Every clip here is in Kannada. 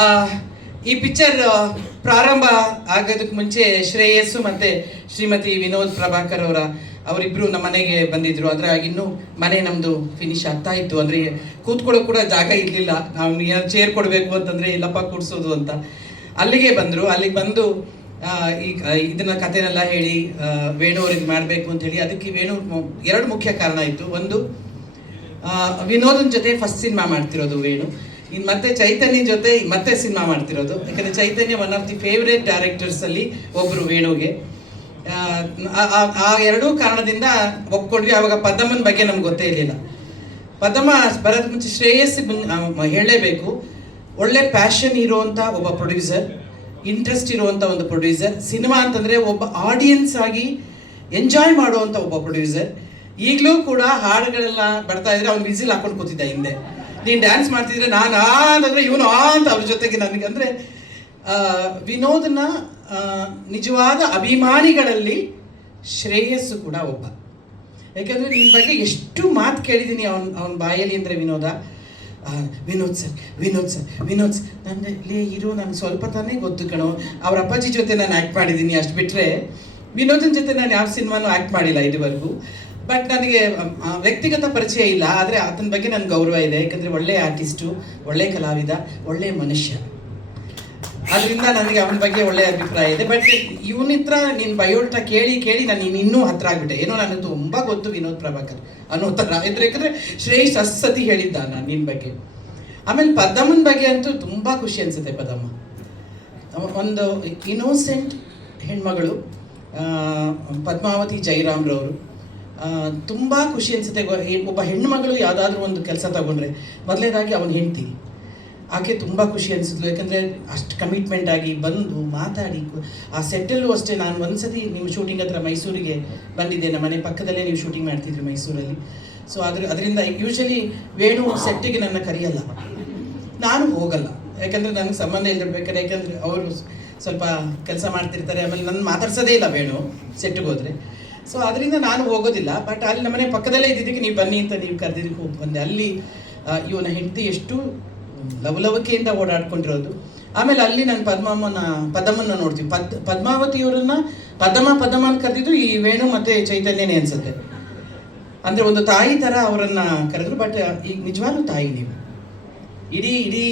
ಆ, ಈ ಪಿಕ್ಚರ್ ಪ್ರಾರಂಭ ಆಗೋದಕ್ಕೆ ಮುಂಚೆ ಶ್ರೇಯಸ್ಸು ಮತ್ತೆ ಶ್ರೀಮತಿ ವಿನೋದ್ ಪ್ರಭಾಕರ್ ಅವರಿಬ್ರು ನಮ್ಮ ಮನೆಗೆ ಬಂದಿದ್ರು. ಆದರೆ ಇನ್ನೂ ಮನೆ ನಮ್ದು ಫಿನಿಶ್ ಆಗ್ತಾ ಇತ್ತು. ಅಂದ್ರೆ ಕೂತ್ಕೊಳ್ಳೋಕೆ ಕೂಡ ಜಾಗ ಇರಲಿಲ್ಲ. ನಾವು ಏನಾದ್ರು ಚೇರ್ ಕೊಡಬೇಕು ಅಂತಂದ್ರೆ ಇಲ್ಲಪ್ಪ ಕೂಡ್ಸೋದು ಅಂತ ಅಲ್ಲಿಗೆ ಬಂದ್ರು. ಅಲ್ಲಿಗೆ ಬಂದು ಇದನ್ನ ಕಥೆನೆಲ್ಲ ಹೇಳಿ ವೇಣು ಅವ್ರಿಗೆ ಮಾಡಬೇಕು ಅಂತ ಹೇಳಿ. ಅದಕ್ಕೆ ವೇಣು ಎರಡು ಮುಖ್ಯ ಕಾರಣ ಇತ್ತು. ಒಂದು, ವಿನೋದನ್ ಜೊತೆ ಫಸ್ಟ್ ಸಿನಿಮಾ ಮಾಡ್ತಿರೋದು ವೇಣು. ಇನ್ನು ಮತ್ತೆ ಚೈತನ್ಯ ಜೊತೆ ಮತ್ತೆ ಸಿನಿಮಾ ಮಾಡ್ತಿರೋದು. ಯಾಕಂದರೆ Chaitanya one of the favourite directors ಅಲ್ಲಿ ಒಬ್ಬರು ವೇಣುಗೆ. ಆ ಎರಡೂ ಕಾರಣದಿಂದ ಒಪ್ಕೊಂಡ್ವಿ. ಆವಾಗ ಪದ್ಮನ ಬಗ್ಗೆ ನಮ್ಗೆ ಗೊತ್ತೇ ಇರಲಿಲ್ಲ. ಪದ್ಮ ಬರೋದ್ ಮುಂಚೆ ಶ್ರೇಯಸ್ ಹೇಳಲೇಬೇಕು, ಒಳ್ಳೆ ಪ್ಯಾಷನ್ ಇರುವಂಥ ಒಬ್ಬ ಪ್ರೊಡ್ಯೂಸರ್, ಇಂಟ್ರೆಸ್ಟ್ ಇರುವಂಥ ಒಂದು ಪ್ರೊಡ್ಯೂಸರ್, ಸಿನಿಮಾ ಅಂತಂದರೆ ಒಬ್ಬ ಆಡಿಯನ್ಸ್ ಆಗಿ ಎಂಜಾಯ್ ಮಾಡುವಂಥ ಒಬ್ಬ ಪ್ರೊಡ್ಯೂಸರ್. ಈಗಲೂ ಕೂಡ ಹಾಡುಗಳೆಲ್ಲ ಬರ್ತಾ ಇದ್ರೆ ಅವ್ನು ವಿಸಿಲ್ ಹಾಕೊಂಡು ಕೂತಿದ್ದ ಹಿಂದೆ. ನೀನು ಡ್ಯಾನ್ಸ್ ಮಾಡ್ತಿದ್ರೆ ನಾನು ಅಂತಂದರೆ ಇವನು ಅಂತ ಅವ್ರ ಜೊತೆಗೆ ನನಗೆ. ಅಂದರೆ ವಿನೋದನ ನಿಜವಾದ ಅಭಿಮಾನಿಗಳಲ್ಲಿ ಶ್ರೇಯಸ್ಸು ಕೂಡ ಒಬ್ಬ. ಯಾಕೆಂದರೆ ನಿನ್ನ ಬಗ್ಗೆ ಎಷ್ಟು ಮಾತು ಕೇಳಿದ್ದೀನಿ ಅವನ ಬಾಯಲ್ಲಿ ಅಂದರೆ Vinoda, Vinod sir, Vinod sir, Vinod sir. ನನ್ನಲ್ಲಿ ಇರೋ ನನಗೆ ಸ್ವಲ್ಪ ತಾನೇ ಗೊತ್ತು ಕಣೋ. ಅವ್ರ ಅಪ್ಪಾಜಿ ಜೊತೆ ನಾನು ಆ್ಯಕ್ಟ್ ಮಾಡಿದ್ದೀನಿ, ಅಷ್ಟು ಬಿಟ್ಟರೆ ವಿನೋದನ ಜೊತೆ ನಾನು ಯಾವ ಸಿನಿಮಾನು ಆ್ಯಕ್ಟ್ ಮಾಡಿಲ್ಲ ಇದುವರೆಗೂ. ಬಟ್ ನನಗೆ ವ್ಯಕ್ತಿಗತ ಪರಿಚಯ ಇಲ್ಲ, ಆದರೆ ಆತನ ಬಗ್ಗೆ ನನಗೆ ಗೌರವ ಇದೆ. ಯಾಕಂದರೆ ಒಳ್ಳೆಯ ಆರ್ಟಿಸ್ಟು, ಒಳ್ಳೆಯ ಕಲಾವಿದ, ಒಳ್ಳೆಯ ಮನುಷ್ಯ. ಅದರಿಂದ ನನಗೆ ಅವನ ಬಗ್ಗೆ ಒಳ್ಳೆಯ ಅಭಿಪ್ರಾಯ ಇದೆ. ಬಟ್ ಇವನಿತ್ರ ನಿನ್ನ ಬಯೋಡಾಟ ಕೇಳಿ ಕೇಳಿ ನಾನು ಇನ್ನೂ ಹತ್ರ ಆಗಿಬಿಟ್ಟೆ. ಏನೋ ನನಗೆ ತುಂಬ ಗೊತ್ತು ವಿನೋದ್ ಪ್ರಭಾಕರ್ ಅನ್ನೋ ಥರ ಇದ್ರೆ. ಯಾಕಂದರೆ ಶ್ರೇಯಸ್ ಸತಿ ಹೇಳಿದ್ದ ನಾನು ನಿನ್ನ ಬಗ್ಗೆ. ಆಮೇಲೆ ಪದ್ಮನ ಬಗ್ಗೆ ಅಂತೂ ತುಂಬ ಖುಷಿ ಅನಿಸುತ್ತೆ. ಪದ್ಮ ಒಂದು ಇನ್ನೋಸೆಂಟ್ ಹೆಣ್ಮಗಳು, ಪದ್ಮಾವತಿ ಜಯರಾಮ್ರವರು. ತುಂಬ ಖುಷಿ ಅನಿಸುತ್ತೆ. ಒಬ್ಬ ಹೆಣ್ಣುಮಗಳು ಯಾವುದಾದ್ರೂ ಒಂದು ಕೆಲಸ ತಗೊಂಡ್ರೆ ಮೊದಲನೇದಾಗಿ ಅವನು ಹೆಂಡ್ತಿ. ಆಕೆ ತುಂಬ ಖುಷಿ ಅನಿಸಿದ್ಲು. ಯಾಕಂದರೆ ಅಷ್ಟು ಕಮಿಟ್ಮೆಂಟ್ ಆಗಿ ಬಂದು ಮಾತಾಡಿ. ಆ ಸೆಟ್ಟಲ್ಲೂ ಅಷ್ಟೇ. ನಾನು ಒಂದ್ಸತಿ ನಿಮ್ಮ ಶೂಟಿಂಗ್ ಹತ್ರ ಮೈಸೂರಿಗೆ ಬಂದಿದ್ದೆ. ನಮ್ಮ ಮನೆ ಪಕ್ಕದಲ್ಲೇ ನೀವು ಶೂಟಿಂಗ್ ಮಾಡ್ತಿದ್ರಿ ಮೈಸೂರಲ್ಲಿ. ಸೊ ಅದರಿಂದ ಯೂಶಲಿ ವೇಣು ಸೆಟ್ಟಿಗೆ ನನ್ನ ಕರೆಯಲ್ಲ, ನಾನು ಹೋಗಲ್ಲ. ಯಾಕಂದರೆ ನನಗೆ ಸಂಬಂಧ ಇಲ್ದಿರ್ಬೇಕಾದ್ರೆ. ಯಾಕಂದರೆ ಅವರು ಸ್ವಲ್ಪ ಕೆಲಸ ಮಾಡ್ತಿರ್ತಾರೆ. ಆಮೇಲೆ ನನ್ನ ಮಾತಾಡ್ಸೋದೇ ಇಲ್ಲ ವೇಣು ಸೆಟ್ಟಿಗೆ ಹೋದರೆ. ಸೊ ಅದರಿಂದ ನಾನು ಹೋಗೋದಿಲ್ಲ. ಬಟ್ ಅಲ್ಲಿ ನಮ್ಮನೆ ಪಕ್ಕದಲ್ಲೇ ಇದ್ದಿದ್ದಕ್ಕೆ ನೀವು ಬನ್ನಿ ಅಂತ ನೀವು ಕರೆದಿದ್ದಕ್ಕೆ ಹೋಗಿ ಬಂದೆ. ಅಲ್ಲಿ ಇವನ ಹೆಂಡತಿ ಎಷ್ಟು ಲವಲವಿಕೆಯಿಂದ ಓಡಾಡ್ಕೊಂಡಿರೋದು. ಆಮೇಲೆ ಅಲ್ಲಿ ನಾನು ಪದ್ಮನ್ನ ನೋಡ್ತೀವಿ. ಪದ್ಮಾವತಿಯವರನ್ನ ಪದ್ಮ ಅಂತ ಕರೆದಿದ್ದು ಈ ವೇಣು ಮತ್ತು ಚೈತನ್ಯನೇ ಅನ್ಸುತ್ತೆ. ಅಂದರೆ ಒಂದು ತಾಯಿ ಥರ ಅವರನ್ನು ಕರೆದ್ರು. ಬಟ್ ಈಗ ನಿಜವಾಗ್ಲೂ ತಾಯಿ ನೀವು. ಇಡೀ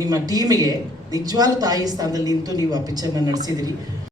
ನಿಮ್ಮ ಟೀಮಿಗೆ ನಿಜವಾಗ್ಲೂ ತಾಯಿ ಸ್ಥಾನದಲ್ಲಿ ನಿಂತು ನೀವು ಆ ಪಿಕ್ಚರ್ನ ನಡೆಸಿದಿರಿ.